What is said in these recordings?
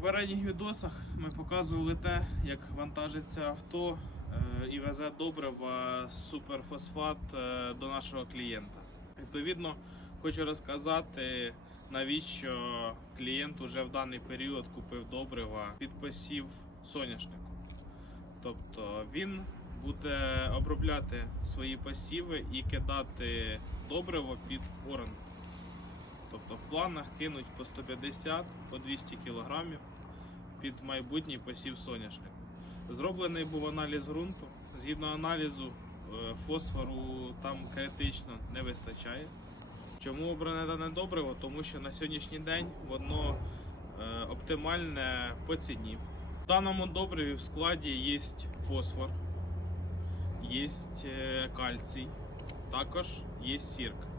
попередніх відосах ми показували те, як вантажиться авто е, і везе добрива суперфосфат е, до нашого клієнта. Відповідно, хочу розказати, навіщо клієнт уже в даний період купив добрива під посів соняшнику. Тобто він буде обробляти свої посіви і кидати добриво під оранку. Тобто в планах кинуть по 150 по 200 кг під майбутній посів соняшнику. Зроблений був аналіз ґрунту. Згідно аналізу, е, фосфору там критично не вистачає. Чому обране дане добриво? Тому що на сьогоднішній день воно е, оптимальне по ціні. В даному добриві в складі є фосфор, є кальцій, також є сірка.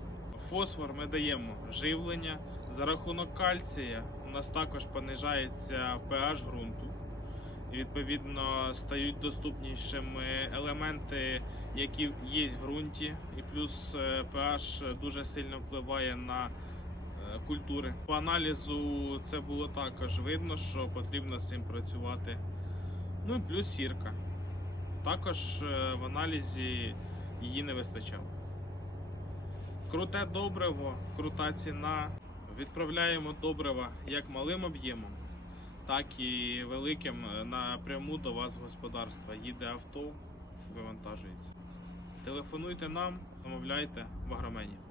Фосфор ми даємо живлення. За рахунок кальція у нас також понижається pH ґрунту. І відповідно стають доступнішими елементи, які є в ґрунті. І плюс е, pH дуже сильно впливає на е, культури. По аналізу це було також видно, що потрібно з цим працювати. Ну і плюс сірка. Також е, в аналізі її не вистачало. Круте добриво, крута ціна. Відправляємо добрива як малим об'ємом, так і великим е, напряму до вас господарства. Їде авто, вивантажується. Телефонуйте нам, замовляйте в агромені.